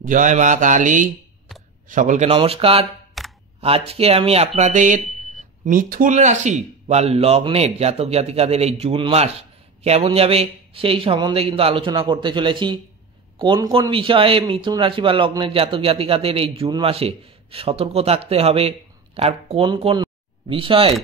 জয় মা কালী। সকলকে নমস্কার। আজকে আমি আপনাদের মিথুন রাশি বা লগ্নের জাতক জাতিকাদের এই জুন মাস কেমন যাবে সেই সম্বন্ধে কিন্তু আলোচনা করতে চলেছি। কোন কোন বিষয়ে মিথুন রাশি বা লগ্নের জাতক জাতিকাদের এই জুন মাসে সতর্ক থাকতে হবে, আর কোন কোন বিষয়ে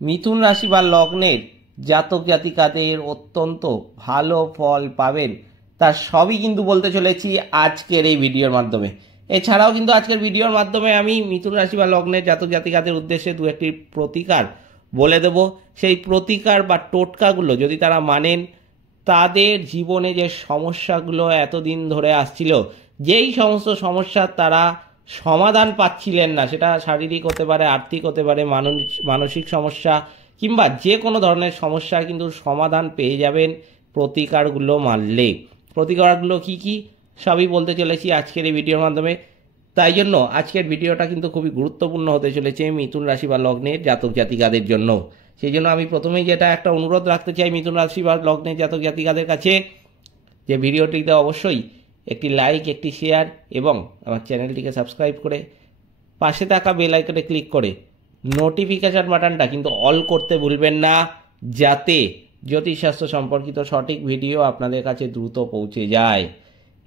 মিথুন রাশি বা লগ্নের জাতক জাতিকাদের অত্যন্ত ভালো ফল পাবেন, তার সবই কিন্তু বলতে চলেছি আজকের এই ভিডিওর মাধ্যমে। এছাড়াও কিন্তু আজকের ভিডিওর মাধ্যমে আমি মিথুন রাশি বা লগ্নের জাতক জাতিকাদের উদ্দেশ্যে দু একটি প্রতিকার বলে দেব। সেই প্রতিকার বা টোটকাগুলো যদি তারা মানেন, তাদের জীবনে যে সমস্যাগুলো এতদিন ধরে আসছিল, যেই সমস্ত সমস্যার তারা সমাধান পাচ্ছিলেন না, সেটা শারীরিক হতে পারে, আর্থিক হতে পারে, মানসিক সমস্যা কিংবা যে কোনো ধরনের সমস্যার কিন্তু সমাধান পেয়ে যাবেন প্রতিকারগুলো মানলে। প্রতিকারগুলো কি কি সবই বলতে চলেছি আজকের এই ভিডিওর মাধ্যমে। তাই জন্য আজকের ভিডিওটা কিন্তু খুবই গুরুত্বপূর্ণ হতে চলেছে মিথুন রাশি বা লগ্নের জাতক জাতিকাদের জন্য। সেই জন্য আমি প্রথমেই যেটা একটা অনুরোধ রাখতে চাই মিথুন রাশি বা লগ্নের জাতক জাতিকাদের কাছে, যে ভিডিওটিতে অবশ্যই একটি লাইক, একটি শেয়ার এবং আমার চ্যানেলটিকে সাবস্ক্রাইব করে পাশে থাকা বেল আইকনে ক্লিক করে নোটিফিকেশন বাটনটা কিন্তু অল করতে ভুলবেন না, যাতে জ্যোতিষশাস্ত্র সম্পর্কিত সঠিক ভিডিও আপনাদের কাছে দ্রুত পৌঁছে যায়।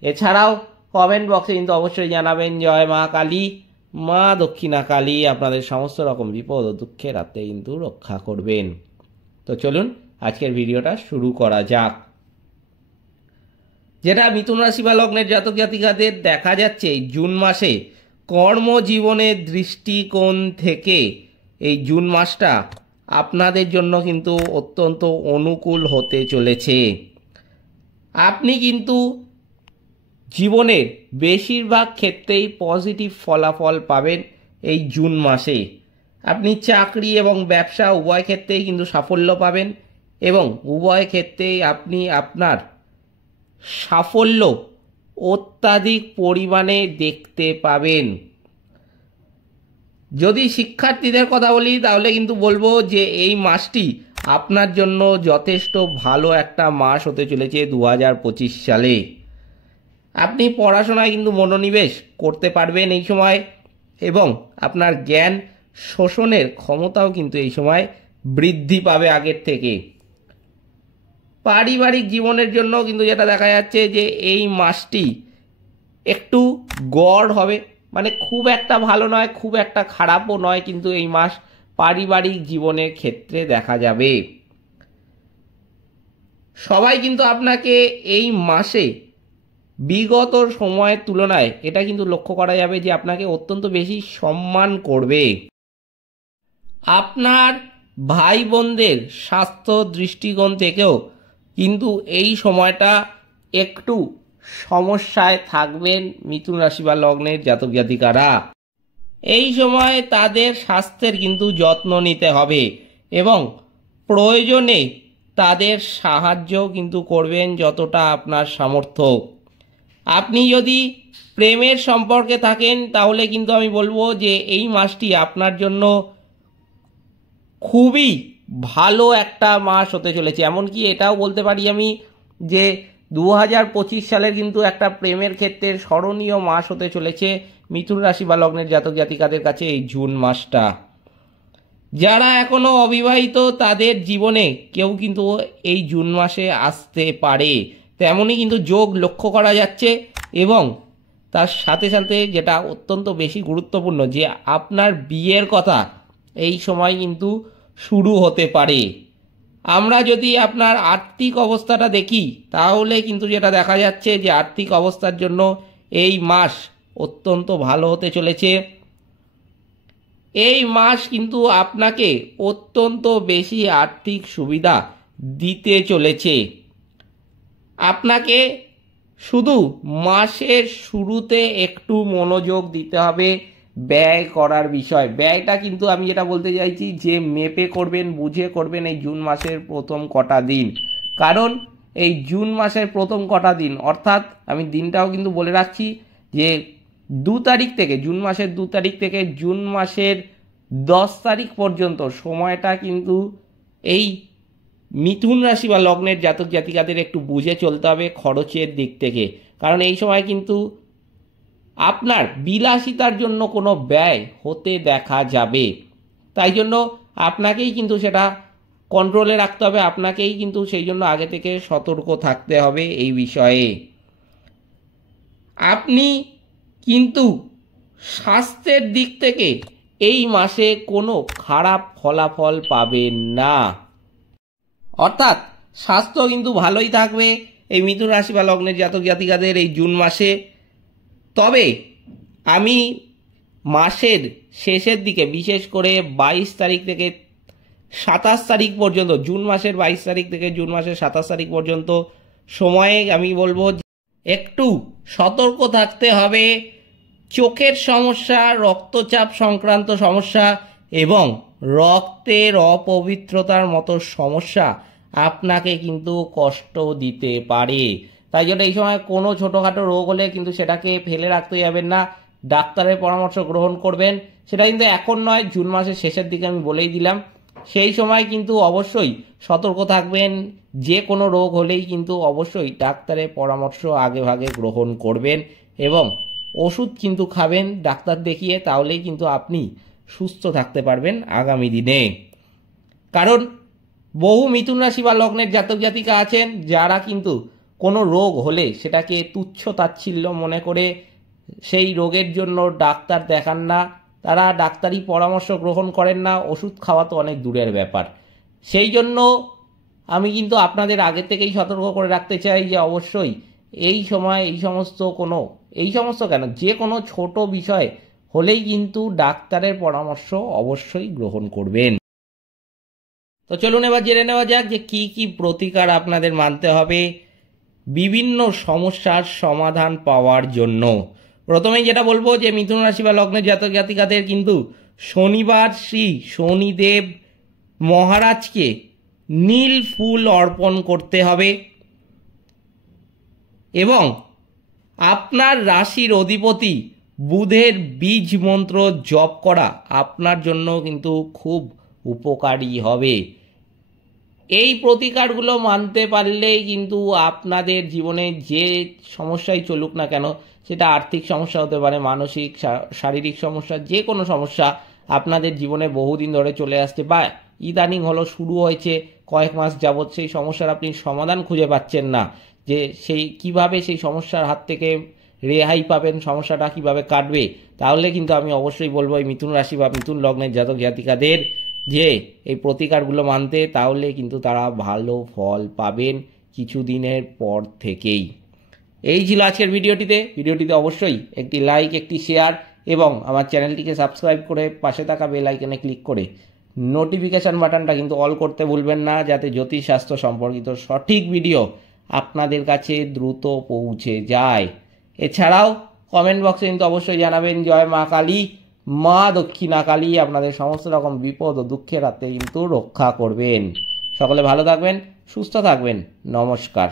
এছাড়াও কমেন্ট বক্সে কিন্তু অবশ্যই জানাবেন জয় মা কালী, মা দক্ষিণা কালী আপনাদের সমস্ত রকম বিপদ ও দুঃখের হাতে কিন্তু রক্ষা করবেন। তো চলুন আজকের ভিডিওটা শুরু করা যাক। যেটা মিথুন রাশি বা লগ্নের জাতক জাতিকাদের দেখা যাচ্ছে জুন মাসে কর্মজীবনের দৃষ্টিকোণ থেকে এই জুন মাসটা আপনাদের জন্য কিন্তু অত্যন্ত অনুকূল হতে চলেছে। আপনি কিন্তু জীবনের বেশিরভাগ ক্ষেত্রেই পজিটিভ ফলাফল পাবেন এই জুন মাসে। আপনি চাকরি এবং ব্যবসা উভয় ক্ষেত্রেই কিন্তু সাফল্য পাবেন এবং উভয় ক্ষেত্রেই আপনি আপনার সাফল্য অত্যাধিক পরিমাণে দেখতে পাবেন। যদি শিক্ষার্থীদের কথা বলি তাহলে কিন্তু বলবো যে এই মাসটি আপনার জন্য যথেষ্ট ভালো একটা মাস হতে চলেছে 2025 সালে। আপনি পড়াশোনায় কিন্তু মনোনিবেশ করতে পারবেন এই সময় এবং আপনার জ্ঞান শোষণের ক্ষমতাও কিন্তু এই সময় বৃদ্ধি পাবে আগের থেকে। পারিবারিক জীবনের জন্য কিন্তু যেটা দেখা যাচ্ছে যে এই মাসটি একটু গড় হবে, মানে খুব একটা ভালো নয়, খুব একটা খারাপও নয়, কিন্তু এই মাস পারিবারিক জীবনের ক্ষেত্রে দেখা যাবে। সবাই কিন্তু আপনাকে এই মাসে বিগত সময়ের তুলনায় এটা কিন্তু লক্ষ্য করা যাবে যে আপনাকে অত্যন্ত বেশি সম্মান করবে। আপনার ভাই বোনদের স্বাস্থ্য দৃষ্টিকোণ থেকেও কিন্তু এই সময়টা একটু সমস্যায় থাকবেন মিথুন রাশি বা লগ্নের জাতক জাতিকারা। এই সময় তাদের স্বাস্থ্যের কিন্তু যত্ন নিতে হবে এবং প্রয়োজনে তাদের সাহায্য কিন্তু করবেন যতটা আপনার সামর্থ্য। আপনি যদি প্রেমের সম্পর্কে থাকেন তাহলে কিন্তু আমি বলবো যে এই মাসটি আপনার জন্য খুবই ভালো একটা মাস হতে চলেছে। এমনকি এটাও বলতে পারি আমি যে 2025 সালের কিন্তু একটা প্রেমের ক্ষেত্রে স্মরণীয় মাস হতে চলেছে মিথুন রাশি বা লগ্নের জাতক জাতিকাদের কাছে এই জুন মাসটা। যারা এখনো অবিবাহিত তাদের জীবনে কেউ কিন্তু এই জুন মাসে আসতে পারে, তেমনই কিন্তু যোগ লক্ষ্য করা যাচ্ছে। এবং তার সাথে সাথে যেটা অত্যন্ত বেশি গুরুত্বপূর্ণ যে আপনার বিয়ের কথা এই সময় কিন্তু শুরু হতে পারে। আমরা যদি আপনার আর্থিক অবস্থাটা দেখি তাহলে কিন্তু যেটা দেখা যাচ্ছে যে আর্থিক অবস্থার জন্য এই মাস অত্যন্ত ভালো হতে চলেছে। এই মাস কিন্তু আপনাকে অত্যন্ত বেশি আর্থিক সুবিধা দিতে চলেছে। আপনাকে শুধু মাসের শুরুতে একটু মনোযোগ দিতে হবে ব্যয় করার বিষয়। ব্যয়টা কিন্তু আমি যেটা বলতে চাইছি যে মেপে করবেন, বুঝে করবেন এই জুন মাসের প্রথম কটা দিন। কারণ এই জুন মাসের প্রথম কটা দিন, অর্থাৎ আমি দিনটাও কিন্তু বলে রাখছি যে 2 তারিখ থেকে, জুন মাসের 2 তারিখ থেকে জুন মাসের 10 তারিখ পর্যন্ত সময়টা কিন্তু এই মিথুন রাশি বা লগ্নের জাতক জাতিকাদের একটু বুঝে চলতে হবে খরচের দিক থেকে। কারণ এই সময় কিন্তু আপনার বিলাসিতার জন্য কোনো ব্যয় হতে দেখা যাবে। তাই জন্য আপনাকেই কিন্তু সেটা কন্ট্রোলে রাখতে হবে, আপনাকেই কিন্তু সেই জন্য আগে থেকে সতর্ক থাকতে হবে এই বিষয়ে। আপনি কিন্তু স্বাস্থ্যের দিক থেকে এই মাসে কোনো খারাপ ফলাফল পাবেন না, অর্থাৎ স্বাস্থ্য কিন্তু ভালোই থাকবে এই মিথুন রাশি বা লগ্নের জাতক জাতিকাদের এই জুন মাসে। তবে আমি মাসের শেষের দিকে বিশেষ করে 22 তারিখ থেকে 27 তারিখ পর্যন্ত, জুন মাসের 22 তারিখ থেকে জুন মাসের 27 তারিখ পর্যন্ত সময়ে আমি বলবো একটু সতর্ক থাকতে হবে। চোখের সমস্যা, রক্তচাপ সংক্রান্ত সমস্যা এবং রক্তের অপবিত্রতার মতো সমস্যা আপনাকে কিন্তু কষ্ট দিতে পারে। তাই জন্য এই সময় কোনো ছোটোখাটো রোগ হলে কিন্তু সেটাকে ফেলে রাখতে যাবেন না, ডাক্তারের পরামর্শ গ্রহণ করবেন। সেটা কিন্তু এখন নয়, জুন মাসের শেষের দিকে আমি বলেই দিলাম। সেই সময় কিন্তু অবশ্যই সতর্ক থাকবেন, যে কোনো রোগ হলেই কিন্তু অবশ্যই ডাক্তারের পরামর্শ আগে ভাগে গ্রহণ করবেন এবং ওষুধ কিন্তু খাবেন ডাক্তার দেখিয়ে, তাহলেই কিন্তু আপনি সুস্থ থাকতে পারবেন আগামী দিনে। কারণ বহু মিথুন রাশি বা লগ্নের জাতক জাতিকা আছেন যারা কিন্তু কোনো রোগ হলে সেটাকে তুচ্ছ তাচ্ছিল্য মনে করে সেই রোগের জন্য ডাক্তার দেখান না, তারা ডাক্তারি পরামর্শ গ্রহণ করেন না, ওষুধ খাওয়া তো অনেক দূরের ব্যাপার। সেই জন্য আমি কিন্তু আপনাদের আগে থেকেই সতর্ক করে রাখতে চাই যে অবশ্যই এই সময় এই সমস্ত কেন, যে কোনো ছোট বিষয় হলেই কিন্তু ডাক্তারের পরামর্শ অবশ্যই গ্রহণ করবেন। তো চলুন এবার জেনে নেওয়া যাক যে কি কি প্রতিকার আপনাদের মানতে হবে বিভিন্ন সমস্যার সমাধান পাওয়ার জন্য। প্রথমেই যেটা বলবো যে মিথুন রাশি বা লগ্নের জাতক জাতিকাদের কিন্তু শনিবার শ্রী শনিদেব মহারাজকে নীল ফুল অর্পণ করতে হবে এবং আপনার রাশির অধিপতি বুধের বীজ মন্ত্র জপ করা আপনার জন্য কিন্তু খুব উপকারী হবে। এই প্রতিকারগুলো মানতে পারলেই কিন্তু আপনাদের জীবনে যে সমস্যাই চলুক না কেন, সেটা আর্থিক সমস্যা হতে পারে, মানসিক শারীরিক সমস্যা, যে কোনো সমস্যা আপনাদের জীবনে বহুদিন ধরে চলে আসছে বা ইদানিং হলো শুরু হয়েছে কয়েক মাস যাবৎ, সেই সমস্যার আপনি সমাধান খুঁজে পাচ্ছেন না, যে কিভাবে সেই সমস্যার হাত থেকে রেহাই পাবেন, সমস্যাটা কিভাবে কাটবে, তাহলে কিন্তু আমি অবশ্যই বলবো এই মিথুন রাশি বা মিথুন লগ্নের জাতক জাতিকাদের যে এই প্রতিকারগুলো মানতে, তাহলে কিন্তু তারা ভালো ফল পাবেন কিছুদিনের পর থেকেই। এই ছিল আজকের ভিডিওটিতে অবশ্যই একটি লাইক, একটি শেয়ার এবং আমার চ্যানেলটিকে সাবস্ক্রাইব করে পাশে থাকা বেল আইকনে ক্লিক করে নোটিফিকেশান বাটনটা কিন্তু অল করতে ভুলবেন না, যাতে জ্যোতিষশাস্ত্র সম্পর্কিত সঠিক ভিডিও আপনাদের কাছে দ্রুত পৌঁছে যায়। এছাড়াও কমেন্ট বক্সে কিন্তু অবশ্যই জানাবেন জয় মা কালী, মা দক্ষিণা কালী আপনাদের সমস্ত রকম বিপদ ও দুঃখের হাতে কিন্তু রক্ষা করবেন। সকলে ভালো থাকবেন, সুস্থ থাকবেন, নমস্কার।